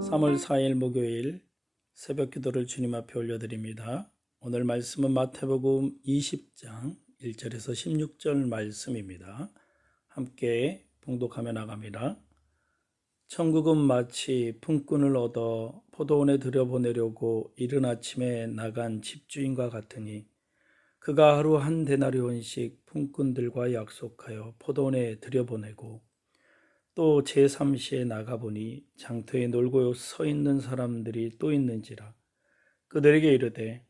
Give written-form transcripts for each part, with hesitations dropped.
3월 4일 목요일 새벽 기도를 주님 앞에 올려드립니다. 오늘 말씀은 마태복음 20장 1절에서 16절 말씀입니다. 함께 봉독하며 나갑니다. 천국은 마치 품꾼을 얻어 포도원에 들여보내려고 이른 아침에 나간 집주인과 같으니 그가 하루 한 데나리온씩 품꾼들과 약속하여 포도원에 들여보내고 또 제3시에 나가보니 장터에 놀고 서 있는 사람들이 또 있는지라. 그들에게 이르되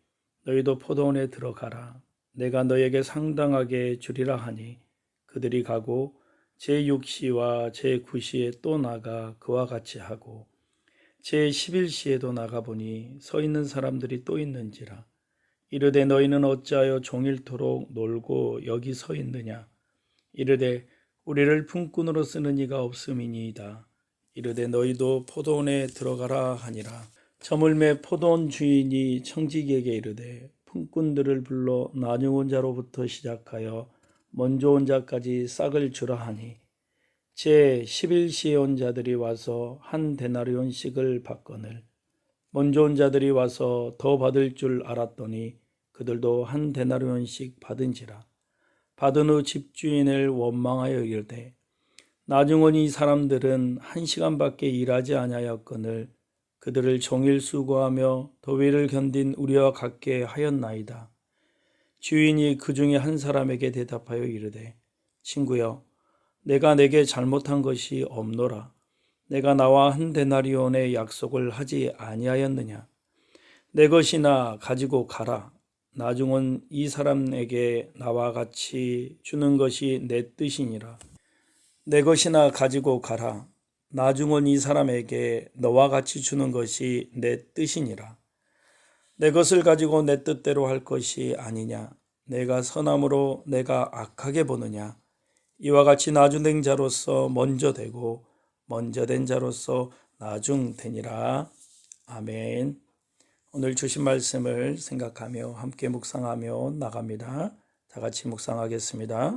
너희도 포도원에 들어가라. 내가 너에게 상당하게 주리라 하니 그들이 가고 제6시와 제9시에 또 나가 그와 같이 하고 제11시에도 나가보니 서 있는 사람들이 또 있는지라. 이르되 너희는 어찌하여 종일토록 놀고 여기 서 있느냐. 이르되 우리를 품꾼으로 쓰는 이가 없음이니이다. 이르되 너희도 포도원에 들어가라 하니라. 저물매 포도원 주인이 청지기에게 이르되 품꾼들을 불러 나중 온 자로부터 시작하여 먼저 온 자까지 싹을 주라 하니 제 11시에 온 자들이 와서 한 데나리온씩을 받거늘 먼저 온 자들이 와서 더 받을 줄 알았더니 그들도 한 데나리온씩 받은지라. 받은 후 집주인을 원망하여 이르되 나중 온 이 사람들은 1시간밖에 일하지 아니하였거늘 그들을 종일 수고하며 더위를 견딘 우리와 같게 하였나이다. 주인이 그 중에 한 사람에게 대답하여 이르되 친구여 내가 내게 잘못한 것이 없노라. 내가 나와 한 데나리온의 약속을 하지 아니하였느냐. 내 것이나 가지고 가라. 나중 온 이 사람에게 나와 같이 주는 것이 내 뜻이니라. 내 것이나 가지고 가라. 나중 온 이 사람에게 너와 같이 주는 것이 내 뜻이니라. 내 것을 가지고 내 뜻대로 할 것이 아니냐. 내가 선함으로 내가 악하게 보느냐. 이와 같이 나중된 자로서 먼저 되고 먼저 된 자로서 나중되니라. 아멘. 오늘 주신 말씀을 생각하며 함께 묵상하며 나갑니다. 다 같이 묵상하겠습니다.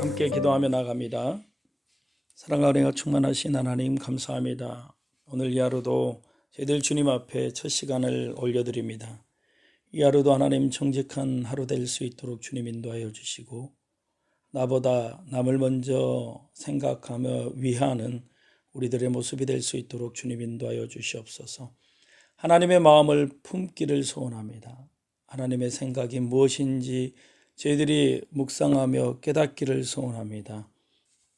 함께 기도하며 나갑니다. 사랑과 은혜가 충만하신 하나님 감사합니다. 오늘 이 하루도 저희들 주님 앞에 첫 시간을 올려드립니다. 이 하루도 하나님 정직한 하루 될 수 있도록 주님 인도하여 주시고 나보다 남을 먼저 생각하며 위하는 우리들의 모습이 될 수 있도록 주님 인도하여 주시옵소서. 하나님의 마음을 품기를 소원합니다. 하나님의 생각이 무엇인지 저희들이 묵상하며 깨닫기를 소원합니다.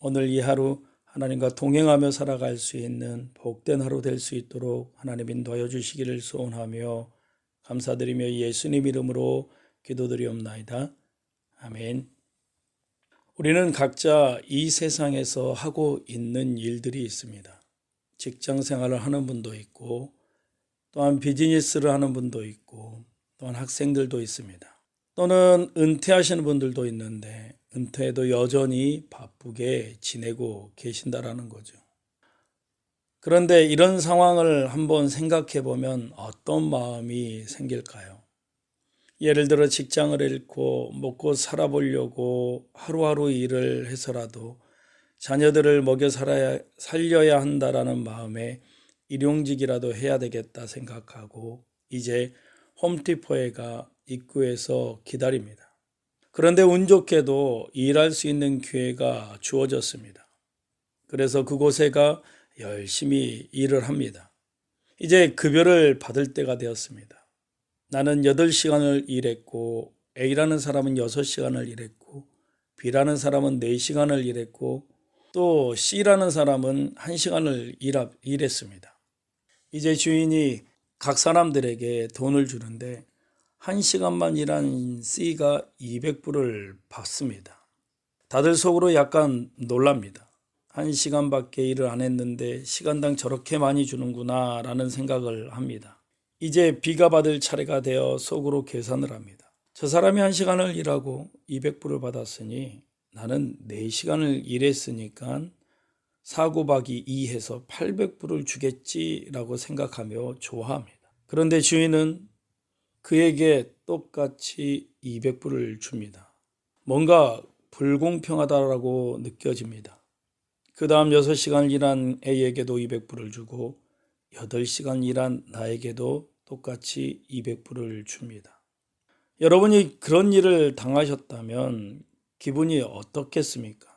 오늘 이 하루 하나님과 동행하며 살아갈 수 있는 복된 하루 될 수 있도록 하나님 인도하여 주시기를 소원하며 감사드리며 예수님 이름으로 기도드리옵나이다. 아멘. 우리는 각자 이 세상에서 하고 있는 일들이 있습니다. 직장 생활을 하는 분도 있고 또한 비즈니스를 하는 분도 있고 또한 학생들도 있습니다. 또는 은퇴하시는 분들도 있는데 은퇴해도 여전히 바쁘게 지내고 계신다라는 거죠. 그런데 이런 상황을 한번 생각해 보면 어떤 마음이 생길까요? 예를 들어 직장을 잃고 먹고 살아보려고 하루하루 일을 해서라도 자녀들을 먹여 살려야 한다라는 마음에 일용직이라도 해야 되겠다 생각하고 이제 홈디포가 입구에서 기다립니다. 그런데 운 좋게도 일할 수 있는 기회가 주어졌습니다. 그래서 그곳에 가 열심히 일을 합니다. 이제 급여를 받을 때가 되었습니다. 나는 8시간을 일했고 A라는 사람은 6시간을 일했고 B라는 사람은 4시간을 일했고 또 C라는 사람은 1시간을 일했습니다. 이제 주인이 각 사람들에게 돈을 주는데 1시간만 일한 C가 200불을 받습니다. 다들 속으로 약간 놀랍니다. 1시간밖에 일을 안 했는데 시간당 저렇게 많이 주는구나 라는 생각을 합니다. 이제 B가 받을 차례가 되어 속으로 계산을 합니다. 저 사람이 1시간을 일하고 200불을 받았으니 나는 4시간을 일했으니까 4 곱하기 2 해서 800불을 주겠지라고 생각하며 좋아합니다. 그런데 주인은 그에게 똑같이 200불을 줍니다. 뭔가 불공평하다라고 느껴집니다. 그 다음 6시간 일한 A에게도 200불을 주고 8시간 일한 나에게도 똑같이 200불을 줍니다. 여러분이 그런 일을 당하셨다면 기분이 어떻겠습니까?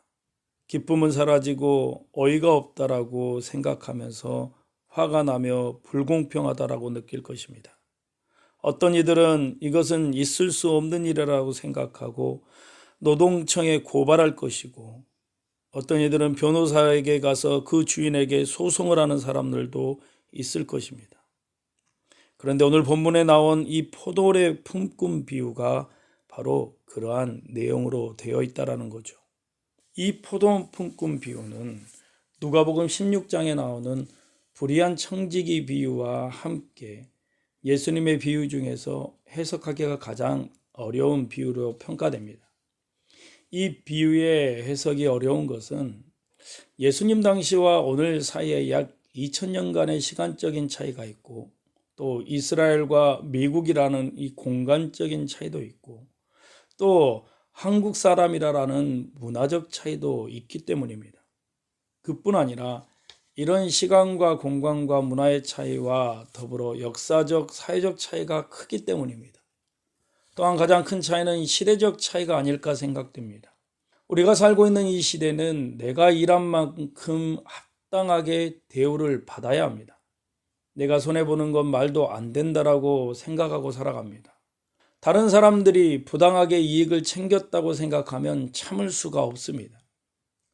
기쁨은 사라지고 어이가 없다라고 생각하면서 화가 나며 불공평하다라고 느낄 것입니다. 어떤 이들은 이것은 있을 수 없는 일이라고 생각하고 노동청에 고발할 것이고 어떤 이들은 변호사에게 가서 그 주인에게 소송을 하는 사람들도 있을 것입니다. 그런데 오늘 본문에 나온 이 포도원의 품꾼 비유가 바로 그러한 내용으로 되어 있다라는 거죠. 이 포도원 품꾼 비유는 누가복음 16장에 나오는 불의한 청지기 비유와 함께 예수님의 비유 중에서 해석하기가 가장 어려운 비유로 평가됩니다. 이 비유의 해석이 어려운 것은 예수님 당시와 오늘 사이에 약 2000년간의 시간적인 차이가 있고 또 이스라엘과 미국이라는 이 공간적인 차이도 있고 또 한국 사람이라는 문화적 차이도 있기 때문입니다. 그뿐 아니라 이런 시간과 공간과 문화의 차이와 더불어 역사적, 사회적 차이가 크기 때문입니다. 또한 가장 큰 차이는 시대적 차이가 아닐까 생각됩니다. 우리가 살고 있는 이 시대는 내가 일한 만큼 합당하게 대우를 받아야 합니다. 내가 손해보는 건 말도 안 된다라고 생각하고 살아갑니다. 다른 사람들이 부당하게 이익을 챙겼다고 생각하면 참을 수가 없습니다.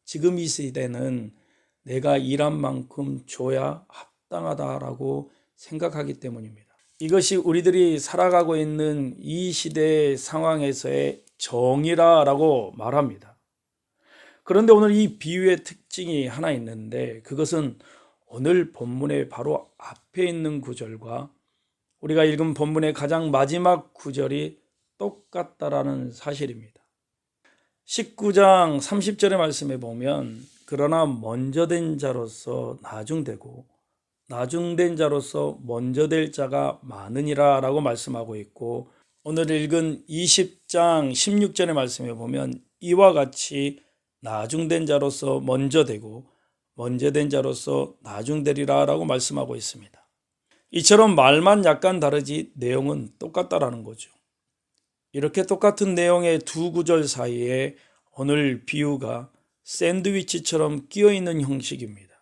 지금 이 시대는 내가 일한 만큼 줘야 합당하다라고 생각하기 때문입니다. 이것이 우리들이 살아가고 있는 이 시대의 상황에서의 정의라고 말합니다. 그런데 오늘 이 비유의 특징이 하나 있는데 그것은 오늘 본문의 바로 앞에 있는 구절과 우리가 읽은 본문의 가장 마지막 구절이 똑같다라는 사실입니다. 19장 30절의 말씀에 보면 그러나 먼저 된 자로서 나중되고 나중된 자로서 먼저 될 자가 많으니라 라고 말씀하고 있고 오늘 읽은 20장 16절의 말씀에 보면 이와 같이 나중된 자로서 먼저 되고 먼저 된 자로서 나중되리라 라고 말씀하고 있습니다. 이처럼 말만 약간 다르지 내용은 똑같다라는 거죠. 이렇게 똑같은 내용의 두 구절 사이에 오늘 비유가 샌드위치처럼 끼어 있는 형식입니다.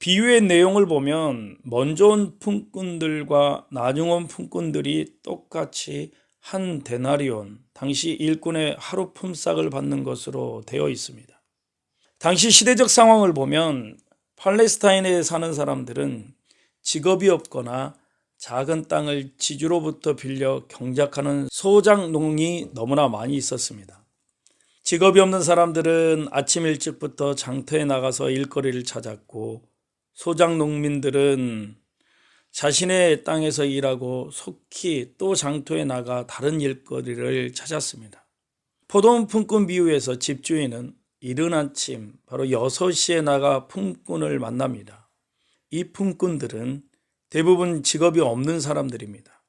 비유의 내용을 보면 먼저 온 품꾼들과 나중 온 품꾼들이 똑같이 한 데나리온, 당시 일꾼의 하루 품삯을 받는 것으로 되어 있습니다. 당시 시대적 상황을 보면 팔레스타인에 사는 사람들은 직업이 없거나 작은 땅을 지주로부터 빌려 경작하는 소작농이 너무나 많이 있었습니다. 직업이 없는 사람들은 아침 일찍부터 장터에 나가서 일거리를 찾았고, 소작농민들은 자신의 땅에서 일하고 속히 또 장터에 나가 다른 일거리를 찾았습니다. 포도원 품꾼 비유에서 집주인은 이른 아침 바로 6시에 나가 품꾼을 만납니다. 이 품꾼들은 대부분 직업이 없는 사람들입니다.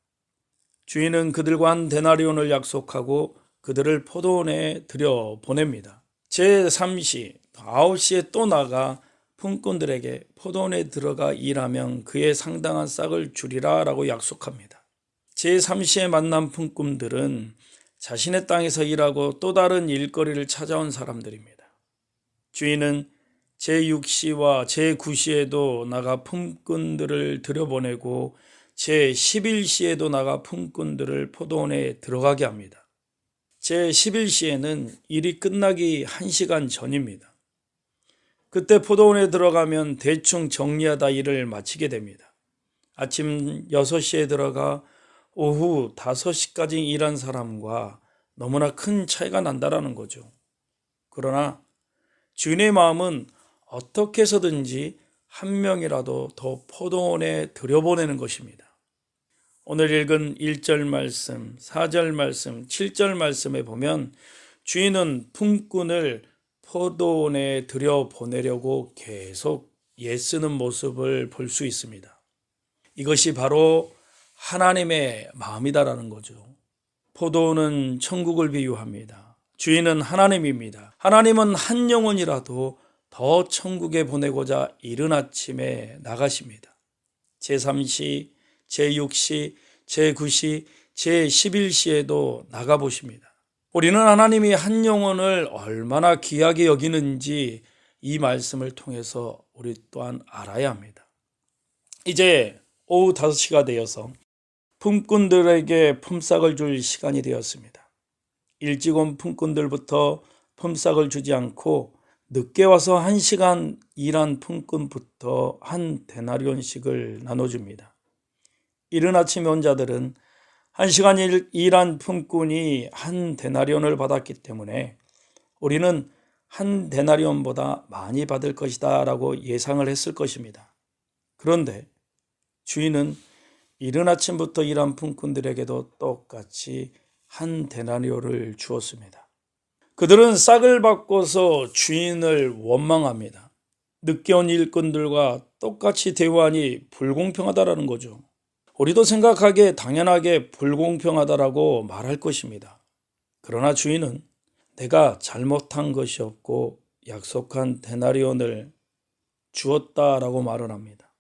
주인은 그들과 한 데나리온을 약속하고 그들을 포도원에 들여보냅니다. 제3시 9시에 또 나가 품꾼들에게 포도원에 들어가 일하면 그에 상당한 싹을 주리라 라고 약속합니다. 제3시에 만난 품꾼들은 자신의 땅에서 일하고 또 다른 일거리를 찾아온 사람들입니다. 주인은 제6시와 제9시에도 나가 품꾼들을 들여보내고 제11시에도 나가 품꾼들을 포도원에 들어가게 합니다. 제11시에는 일이 끝나기 1시간 전입니다. 그때 포도원에 들어가면 대충 정리하다 일을 마치게 됩니다. 아침 6시에 들어가 오후 5시까지 일한 사람과 너무나 큰 차이가 난다라는 거죠. 그러나 주인의 마음은 어떻게 해서든지 한 명이라도 더 포도원에 들여보내는 것입니다. 오늘 읽은 1절 말씀, 4절 말씀, 7절 말씀에 보면 주인은 품꾼을 포도원에 들여보내려고 계속 애쓰는 모습을 볼 수 있습니다. 이것이 바로 하나님의 마음이다라는 거죠. 포도원은 천국을 비유합니다. 주인은 하나님입니다. 하나님은 한 영혼이라도 더 천국에 보내고자 이른 아침에 나가십니다. 제3시, 제6시, 제9시, 제11시에도 나가보십니다. 우리는 하나님이 한 영혼을 얼마나 귀하게 여기는지 이 말씀을 통해서 우리 또한 알아야 합니다. 이제 오후 5시가 되어서 품꾼들에게 품삯을 줄 시간이 되었습니다. 일찍 온 품꾼들부터 품삯을 주지 않고 늦게 와서 1시간 일한 품꾼부터 한 데나리온씩을 나눠줍니다. 이른 아침에 온 자들은 1시간 일한 품꾼이 한 데나리온을 받았기 때문에 우리는 한 데나리온보다 많이 받을 것이다 라고 예상을 했을 것입니다. 그런데 주인은 이른 아침부터 일한 품꾼들에게도 똑같이 한 데나리온을 주었습니다. 그들은 싹을 바꿔서 주인을 원망합니다. 늦게 온 일꾼들과 똑같이 대우하니 불공평하다라는 거죠. 우리도 생각하기에 당연하게 불공평하다라고 말할 것입니다. 그러나 주인은 내가 잘못한 것이 없고 약속한 데나리온을 주었다라고 말을 합니다.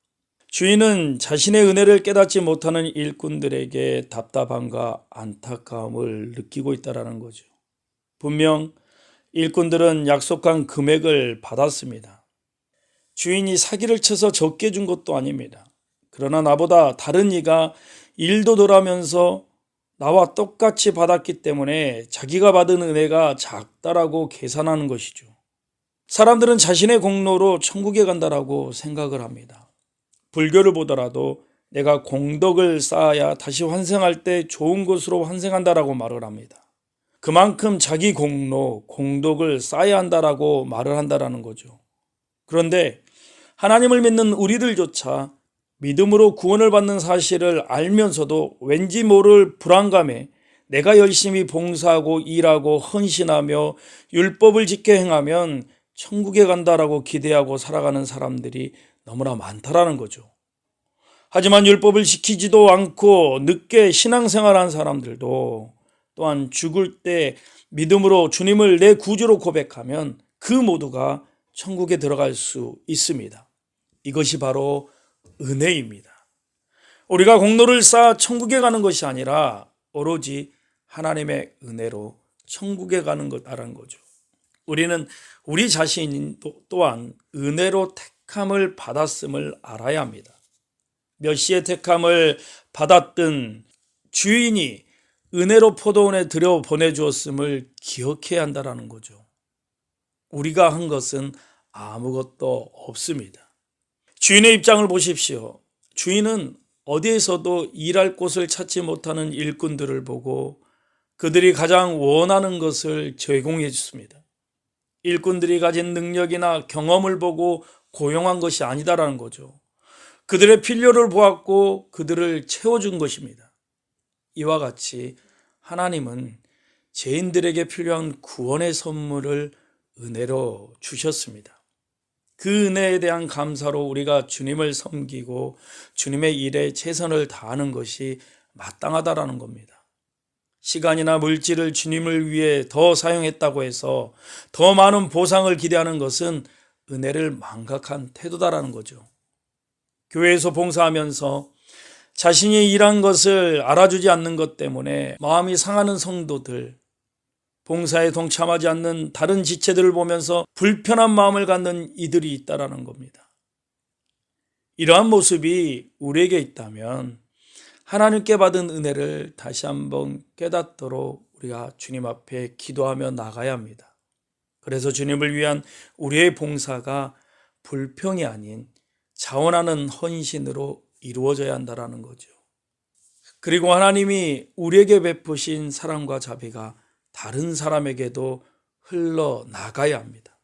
주인은 자신의 은혜를 깨닫지 못하는 일꾼들에게 답답함과 안타까움을 느끼고 있다는 거죠. 분명 일꾼들은 약속한 금액을 받았습니다. 주인이 사기를 쳐서 적게 준 것도 아닙니다. 그러나 나보다 다른 이가 일도 덜하면서 나와 똑같이 받았기 때문에 자기가 받은 은혜가 작다라고 계산하는 것이죠. 사람들은 자신의 공로로 천국에 간다라고 생각을 합니다. 불교를 보더라도 내가 공덕을 쌓아야 다시 환생할 때 좋은 것으로 환생한다라고 말을 합니다. 그만큼 자기 공로, 공덕을 쌓아야 한다라고 말을 한다라는 거죠. 그런데 하나님을 믿는 우리들조차 믿음으로 구원을 받는 사실을 알면서도 왠지 모를 불안감에 내가 열심히 봉사하고 일하고 헌신하며 율법을 지켜 행하면 천국에 간다라고 기대하고 살아가는 사람들이 너무나 많다라는 거죠. 하지만 율법을 지키지도 않고 늦게 신앙생활한 사람들도 또한 죽을 때 믿음으로 주님을 내 구주로 고백하면 그 모두가 천국에 들어갈 수 있습니다. 이것이 바로 은혜입니다. 우리가 공로를 쌓아 천국에 가는 것이 아니라 오로지 하나님의 은혜로 천국에 가는 것이라는 거죠. 우리는 우리 자신 또한 은혜로 택함을 받았음을 알아야 합니다. 몇 시에 택함을 받았든 주인이 은혜로 포도원에 들여 보내주었음을 기억해야 한다는 거죠. 우리가 한 것은 아무것도 없습니다. 주인의 입장을 보십시오. 주인은 어디에서도 일할 곳을 찾지 못하는 일꾼들을 보고 그들이 가장 원하는 것을 제공해 줬습니다. 일꾼들이 가진 능력이나 경험을 보고 고용한 것이 아니다라는 거죠. 그들의 필요를 보았고 그들을 채워준 것입니다. 이와 같이 하나님은 죄인들에게 필요한 구원의 선물을 은혜로 주셨습니다. 그 은혜에 대한 감사로 우리가 주님을 섬기고 주님의 일에 최선을 다하는 것이 마땅하다라는 겁니다. 시간이나 물질을 주님을 위해 더 사용했다고 해서 더 많은 보상을 기대하는 것은 은혜를 망각한 태도다라는 거죠. 교회에서 봉사하면서 자신이 일한 것을 알아주지 않는 것 때문에 마음이 상하는 성도들, 봉사에 동참하지 않는 다른 지체들을 보면서 불편한 마음을 갖는 이들이 있다라는 겁니다. 이러한 모습이 우리에게 있다면 하나님께 받은 은혜를 다시 한번 깨닫도록 우리가 주님 앞에 기도하며 나가야 합니다. 그래서 주님을 위한 우리의 봉사가 불평이 아닌 자원하는 헌신으로 이루어져야 한다는 거죠. 그리고 하나님이 우리에게 베푸신 사랑과 자비가 다른 사람에게도 흘러나가야 합니다.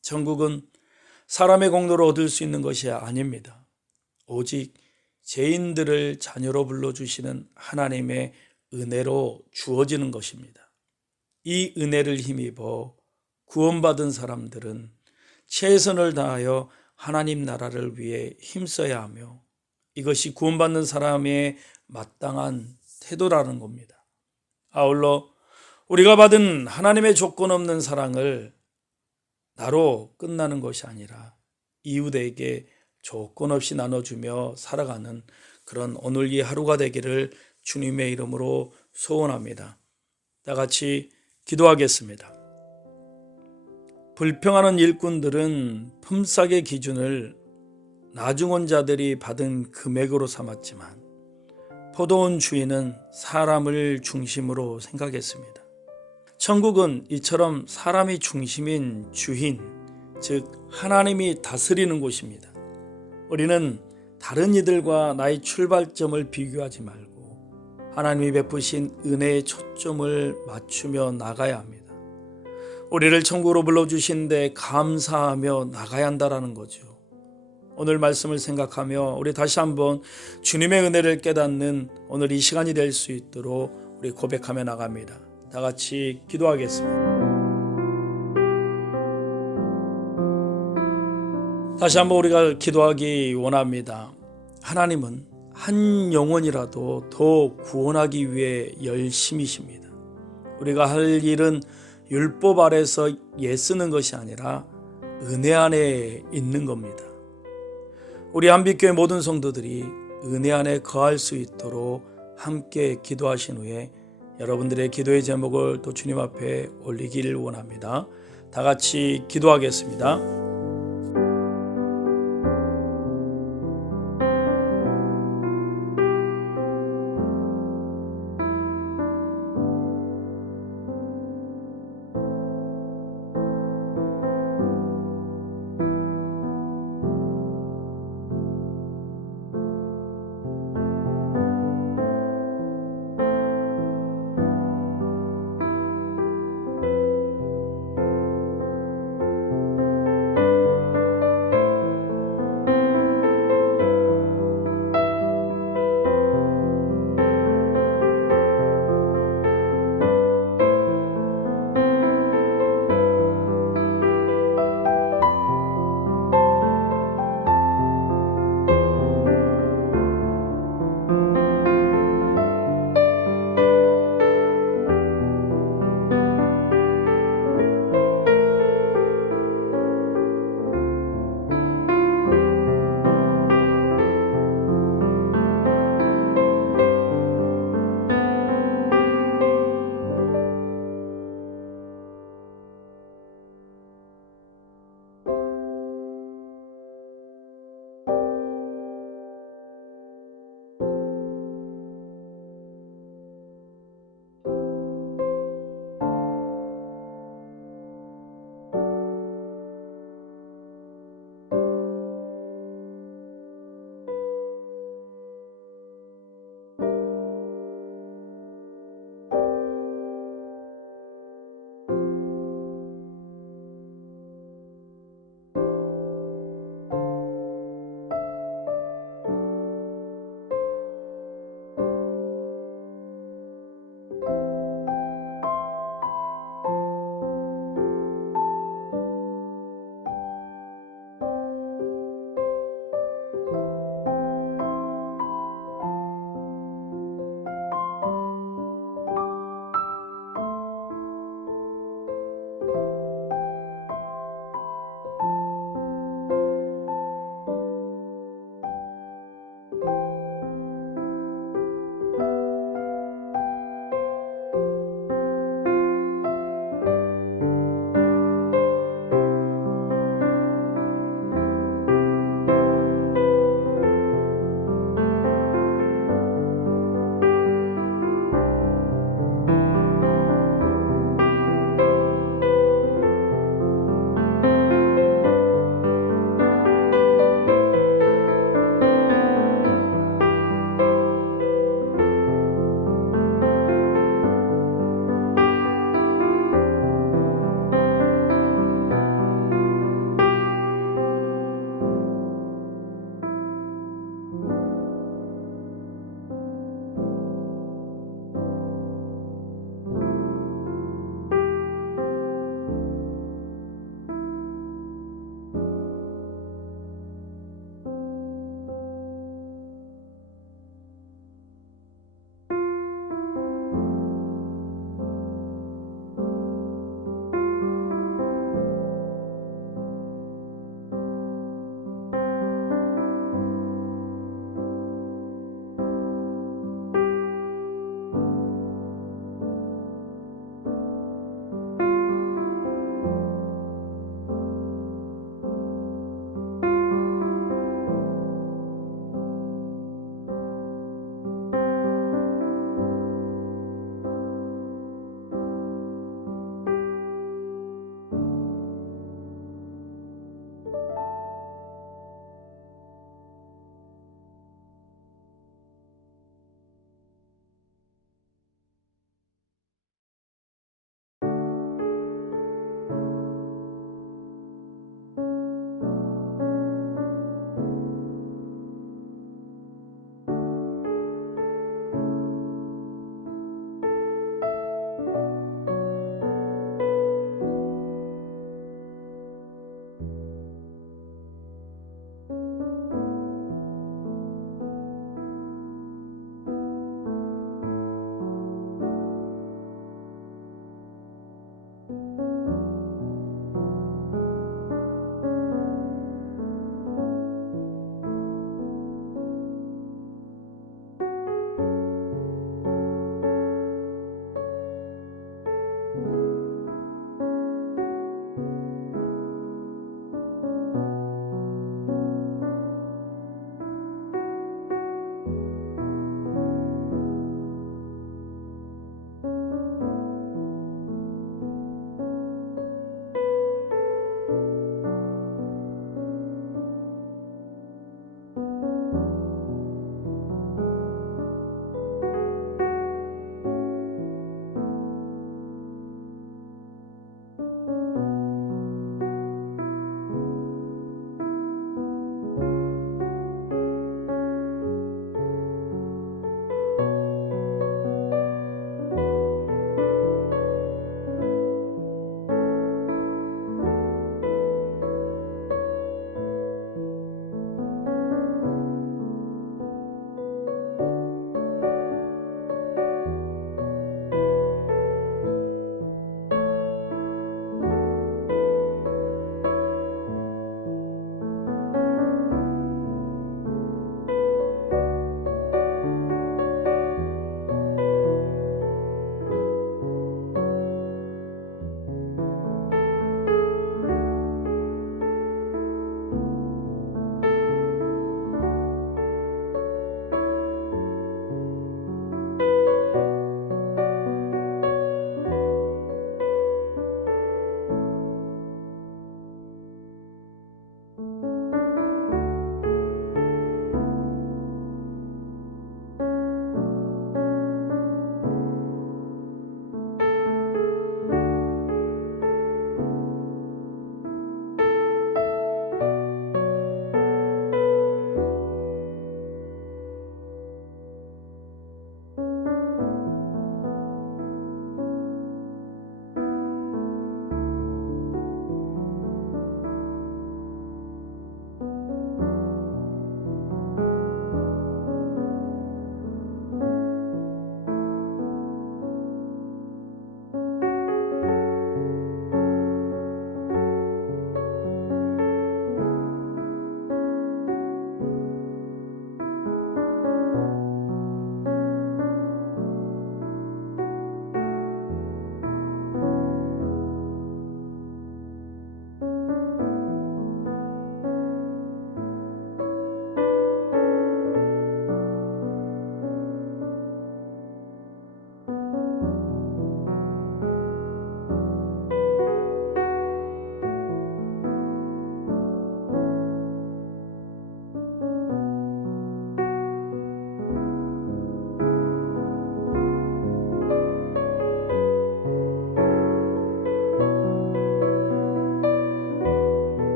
천국은 사람의 공로로 얻을 수 있는 것이 아닙니다. 오직 죄인들을 자녀로 불러주시는 하나님의 은혜로 주어지는 것입니다. 이 은혜를 힘입어 구원받은 사람들은 최선을 다하여 하나님 나라를 위해 힘써야 하며 이것이 구원받는 사람의 마땅한 태도라는 겁니다. 아울러 우리가 받은 하나님의 조건 없는 사랑을 나로 끝나는 것이 아니라 이웃에게 조건 없이 나눠주며 살아가는 그런 오늘 이 하루가 되기를 주님의 이름으로 소원합니다. 다 같이 기도하겠습니다. 불평하는 일꾼들은 품삯의 기준을 나중원자들이 받은 금액으로 삼았지만 포도원 주인은 사람을 중심으로 생각했습니다. 천국은 이처럼 사람이 중심인 주인, 즉 하나님이 다스리는 곳입니다. 우리는 다른 이들과 나의 출발점을 비교하지 말고 하나님이 베푸신 은혜의 초점을 맞추며 나가야 합니다. 우리를 천국으로 불러주신 데 감사하며 나가야 한다는 거죠. 오늘 말씀을 생각하며 우리 다시 한번 주님의 은혜를 깨닫는 오늘 이 시간이 될 수 있도록 우리 고백하며 나갑니다. 다 같이 기도하겠습니다. 다시 한번 우리가 기도하기 원합니다. 하나님은 한 영혼이라도 더 구원하기 위해 열심이십니다. 우리가 할 일은 율법 아래서 애쓰는 것이 아니라 은혜 안에 있는 겁니다. 우리 한빛교회 모든 성도들이 은혜 안에 거할 수 있도록 함께 기도하신 후에 여러분들의 기도의 제목을 또 주님 앞에 올리기를 원합니다. 다 같이 기도하겠습니다.